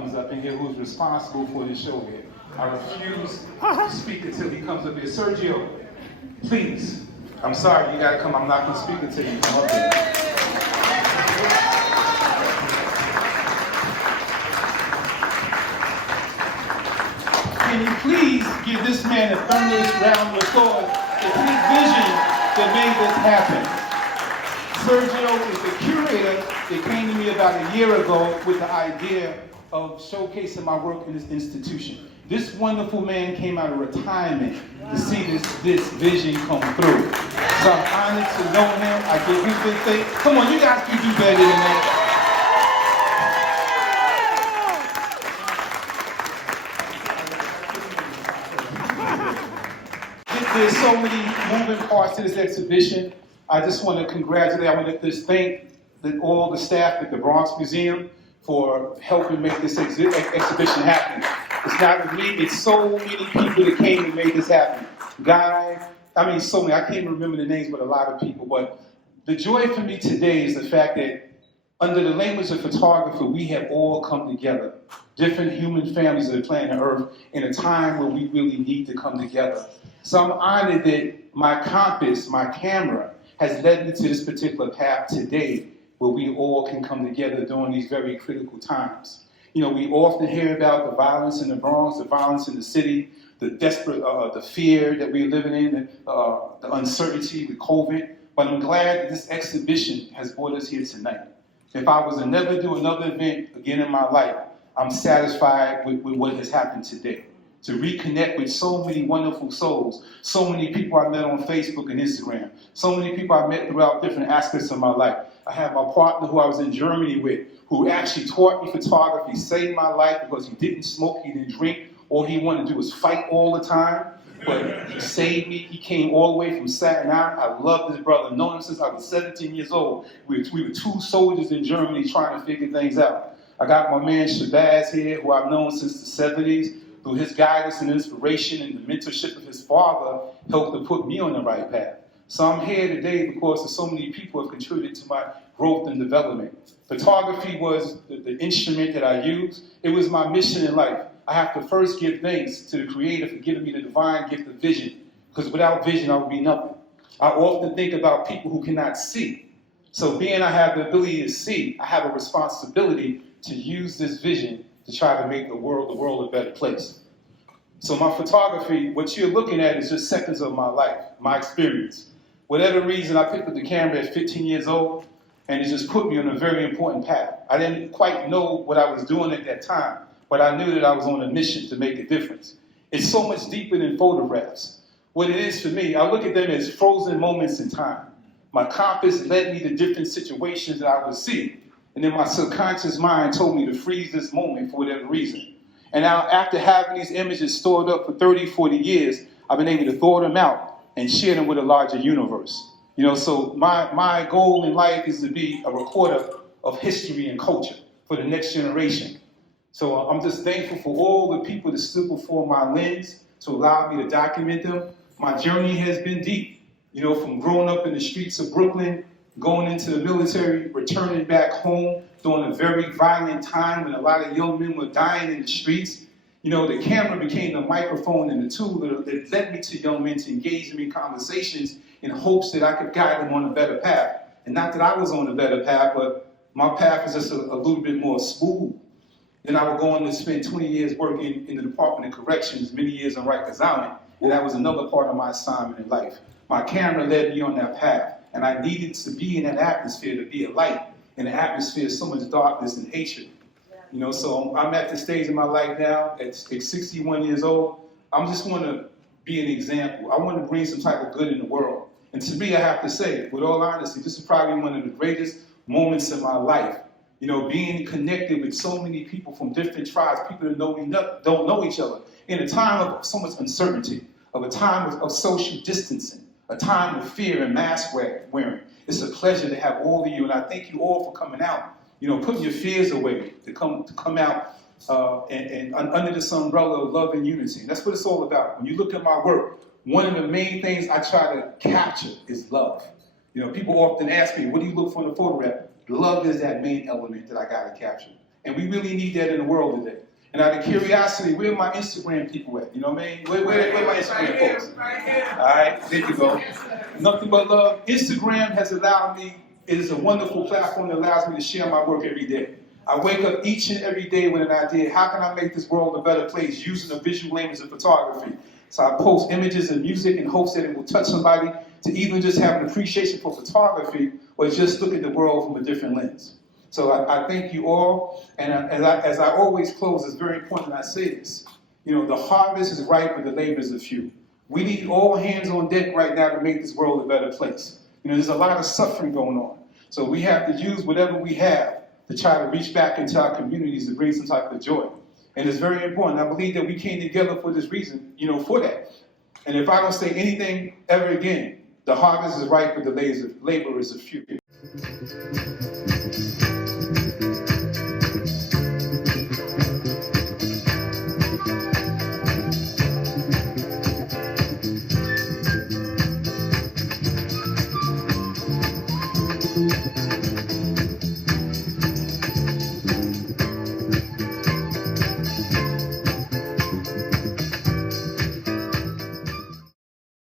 comes up in here who's responsible for this show here. I refuse to speak until he comes up here. Sergio, please. I'm sorry, you gotta come. I'm not gonna speak until you come up here. Can you please give this man a thunderous round of applause? It's his vision that made this happen. Sergio is the curator that came to me about a year ago with the idea of showcasing my work in this institution. This wonderful man came out of retirement to see this vision come through. So I'm honored to know him. I give him good things. Come on, you guys can do better than that. There's so many moving parts to this exhibition. I just want to congratulate, I want to just thank all the staff at the Bronx Museum for helping make this exhibition happen. It's not with me, it's so many people that came and made this happen. Guy, I mean so many, I can't even remember the names, but a lot of people. But the joy for me today is the fact that under the language of photography, we have all come together. Different human families of the planet Earth in a time where we really need to come together. So I'm honored that my compass, my camera, has led me to this particular path today where we all can come together during these very critical times. You know, we often hear about the violence in the Bronx, the violence in the city, the desperate, the fear that we're living in, the uncertainty with COVID. But I'm glad that this exhibition has brought us here tonight. If I was to never do another event again in my life, I'm satisfied with what has happened today. To reconnect with so many wonderful souls, so many people I met on Facebook and Instagram, so many people I met throughout different aspects of my life. I have my partner who I was in Germany with, who actually taught me photography, saved my life because he didn't smoke, he didn't drink. All he wanted to do was fight all the time, but he saved me. He came all the way from Staten Island. I love this brother. I've known him since I was 17 years old. We were two soldiers in Germany trying to figure things out. I got my man Shabazz here, who I've known since the 70s. Through his guidance and inspiration and the mentorship of his father, helped to put me on the right path. So I'm here today because so many people have contributed to my growth and development. Photography was the instrument that I used. It was my mission in life. I have to first give thanks to the Creator for giving me the divine gift of vision, because without vision I would be nothing. I often think about people who cannot see. So being I have the ability to see, I have a responsibility to use this vision to try to make the world a better place. So my photography, what you're looking at is just seconds of my life, my experience. Whatever reason, I picked up the camera at 15 years old, and it just put me on a very important path. I didn't quite know what I was doing at that time, but I knew that I was on a mission to make a difference. It's so much deeper than photographs. What it is for me, I look at them as frozen moments in time. My compass led me to different situations that I would see. And then my subconscious mind told me to freeze this moment for whatever reason. And now after having these images stored up for 30, 40 years, I've been able to thaw them out and share them with a larger universe. You know, so my goal in life is to be a recorder of history and culture for the next generation. So I'm just thankful for all the people that stood before my lens to allow me to document them. My journey has been deep, you know, from growing up in the streets of Brooklyn, going into the military, returning back home during a very violent time when a lot of young men were dying in the streets. You know, the camera became the microphone and the tool that led me to young men to engage them in conversations in hopes that I could guide them on a better path. And not that I was on a better path, but my path is just a little bit more smooth. Then I would go on to spend 20 years working in the Department of Corrections, many years on Rikers Island, and that was another part of my assignment in life. My camera led me on that path. And I needed to be in that atmosphere to be a light in an atmosphere of so much darkness and hatred. You know, so I'm at the stage in my life now, at 61 years old. I just want to be an example. I want to bring some type of good in the world. And to me, I have to say, with all honesty, this is probably one of the greatest moments in my life. You know, being connected with so many people from different tribes, people that don't know each other, in a time of so much uncertainty, of a time of social distancing. A time of fear and mask wearing. It's a pleasure to have all of you, and I thank you all for coming out. You know, putting your fears away, to come out and under this umbrella of love and unity. And that's what it's all about. When you look at my work, one of the main things I try to capture is love. You know, people often ask me, what do you look for in a photograph? Love is that main element that I got to capture. And we really need that in the world today. And out of curiosity, where are my Instagram people at? You know what I mean? Where my Instagram folks? All right, there you go. Nothing but love. Instagram has allowed me, it is a wonderful platform that allows me to share my work every day. I wake up each and every day with an idea. How can I make this world a better place using the visual language of photography? So I post images and music in hopes that it will touch somebody to even just have an appreciation for photography or just look at the world from a different lens. So I thank you all, and as I always close, it's very important that I say this. You know, the harvest is ripe, but the labors are few. We need all hands on deck right now to make this world a better place. You know, there's a lot of suffering going on. So we have to use whatever we have to try to reach back into our communities to bring some type of joy. And it's very important. I believe that we came together for this reason, you know, for that. And if I don't say anything ever again, the harvest is ripe, but the labor is few.